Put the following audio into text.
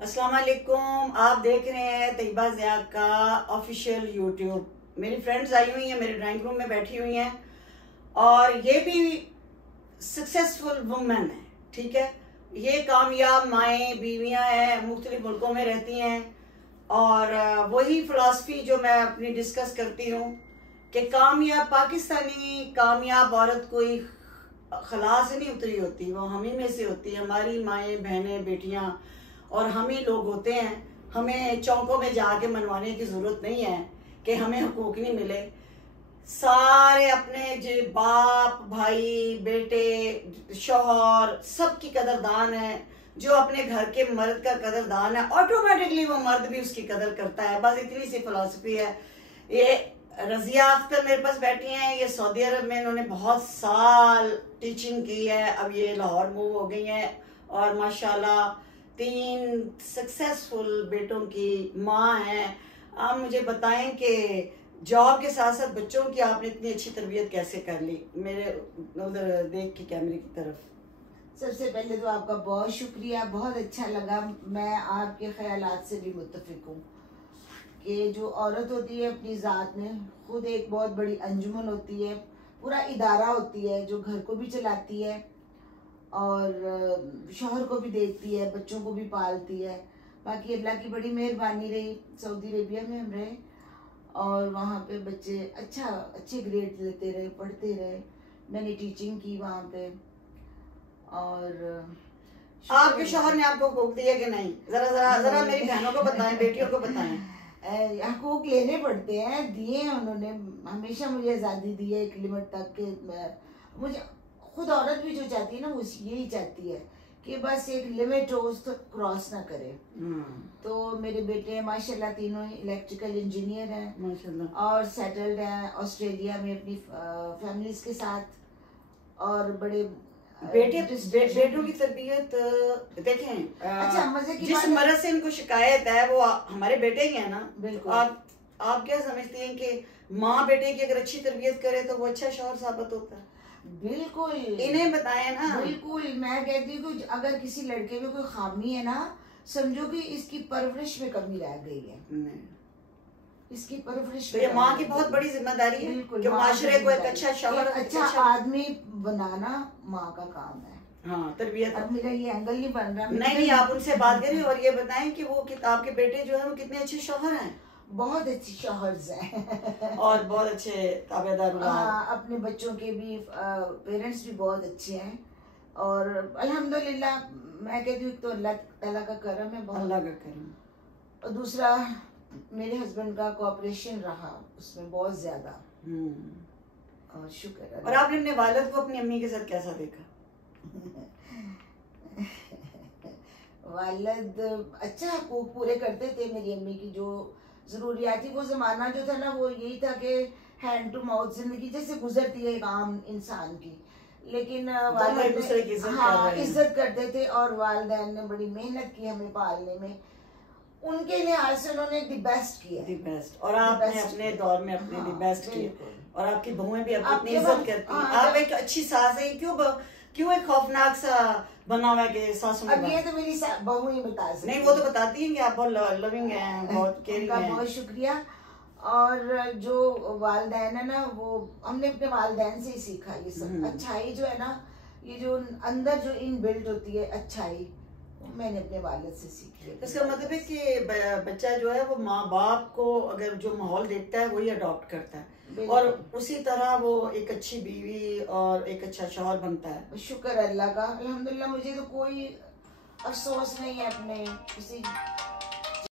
अस्सलाम वालेकुम। आप देख रहे हैं तैयबा ज़िया का ऑफिशियल यूट्यूब। मेरी फ्रेंड्स आई हुई हैं, मेरे ड्राइंग रूम में बैठी हुई हैं और ये भी सक्सेसफुल वुमेन है। ठीक है, ये कामयाब माएँ बीवियाँ हैं, मुख्तलिफ मुल्कों में रहती हैं और वही फ़िलासफ़ी जो मैं अपनी डिस्कस करती हूँ कि कामयाब पाकिस्तानी कामयाब औरत कोई खला से नहीं उतरी होती, वो हम ही में से होती है। हमारी माएँ बहनें बेटियाँ और हम ही लोग होते हैं। हमें चौकों में जाके मनवाने की ज़रूरत नहीं है कि हमें हुकूक नहीं मिले। सारे अपने जो बाप भाई बेटे शौहर सब की कदरदान है। जो अपने घर के मर्द का कदरदान है ऑटोमेटिकली वो मर्द भी उसकी कदर करता है। बस इतनी सी फिलॉसफी है। ये रजिया अख्तर मेरे पास बैठी हैं, ये सऊदी अरब में इन्होंने बहुत साल टीचिंग की है। अब ये लाहौर मूव हो गई हैं और माशाल्लाह 3 सक्सेसफुल बेटों की माँ हैं। आप मुझे बताएं कि जॉब के साथ साथ बच्चों की आपने इतनी अच्छी तरबियत कैसे कर ली? मेरे उधर देख के कैमरे की तरफ। सबसे पहले तो आपका बहुत शुक्रिया, बहुत अच्छा लगा। मैं आपके ख्यालात से भी मुत्तफिक हूँ कि जो औरत होती है अपनी ज़ात में खुद एक बहुत बड़ी अंजुमन होती है, पूरा इदारा होती है जो घर को भी चलाती है और शौहर को भी देखती है, बच्चों को भी पालती है। बाकी अल्लाह की बड़ी मेहरबानी रही, सऊदी अरेबिया में हम रहे और वहाँ पे बच्चे अच्छे ग्रेड लेते रहे, पढ़ते रहे। मैंने टीचिंग की वहाँ पे। और आपके शौहर ने आपको हुकूक दिया कि नहीं? जरा जरा जरा मेरी बहनों को बताएं, बेटियों को बताएं। हकूक लेने पड़ते हैं, दिए हैं उन्होंने। हमेशा मुझे आज़ादी दी है एक लिमिट तक के। मुझे खुद औरत भी जो चाहती है ना वो यही चाहती है कि बस एक लिमिट हो, उस तक क्रॉस ना करे। तो मेरे बेटे माशाल्लाह तीनों इलेक्ट्रिकल इंजीनियर हैं माशाल्लाह और सेटल्ड हैं ऑस्ट्रेलिया में अपनी फैमिलीज के साथ। और बड़े बेटों की तरबियत देखें। अच्छा, मजे की जिस मर्द से इनको शिकायत है वो हमारे बेटे ही है ना। बिल्कुल। आप क्या समझती हैं कि माँ बेटे की अगर अच्छी तरबियत करे तो वो अच्छा शौहर साबित होता है? बिल्कुल, इन्हें बताएं ना। बिल्कुल, मैं कहती हूँ कि अगर किसी लड़के में कोई खामी है ना, समझो कि इसकी परवरिश में कमी रह गई है। इसकी परवरिश तो ये माँ की बहुत बड़ी जिम्मेदारी है कि माशरे को एक अच्छा शौहर, अच्छा आदमी बनाना माँ का काम है। हाँ, तरबियत। अब मेरा ये एंगल नहीं बन रहा। नहीं, आप उनसे बात करें और ये बताएं कि वो आपके बेटे जो है वो कितने अच्छे शौहर हैं। बहुत अच्छी शौहर्स हैं और बहुत अच्छे ताबेदार। अपने बच्चों के भी पेरेंट्स भी बहुत अच्छे हैं और अल्हम्दुलिल्लाह मैं कहती हूँ तो अल्लाह ताला का करम है, बहुत अल्लाह का करम। और दूसरा मेरे हस्बैंड का कोऑपरेशन रहा उसमें बहुत ज्यादा। और शुक्र है। और आपने अपने वालिद को अपनी अम्मी के साथ कैसा देखा? वालिद अच्छा हकूक पूरे करते थे मेरी अम्मी की। जो जरूरियाती वो जमाना जो था ना वो यही था कि हैंड टू माउथ जिंदगी जैसे गुजरती है एक आम इंसान की, लेकिन इज्जत करते थे और वालिदैन ने बड़ी मेहनत की हमें पालने में। उनके लिहाज से उन्होंने दी बेस्ट किया। The best. और आपने अपने दौर में अपने दी बेस्ट किया और आपकी बहुएं भी अपनी इज्जत करती हैं। आप एक अच्छी सास है। क्यों एक खौफनाक सा बना हुआ है कि सासू में? अब ये तो मेरी बहू ही बता सकती। नहीं, वो तो बताती हैं कि आप बहुत लविंग हैं, बहुत केयरिंग हैं। बहुत शुक्रिया। और जो वालिदैन है ना वो हमने अपने वालिदैन से ही सीखा ये सब। अच्छाई जो है ना, ये जो अंदर जो इन बिल्ट होती है अच्छाई, मैंने अपने वालिद से सीखी है। इसका मतलब है कि बच्चा जो है वो माँ बाप को अगर जो माहौल देखता है वही अडॉप्ट करता है और उसी तरह वो एक अच्छी बीवी और एक अच्छा शौहर बनता है। शुक्र अल्लाह का, अल्हम्दुलिल्लाह। मुझे तो कोई अफसोस नहीं है अपने किसी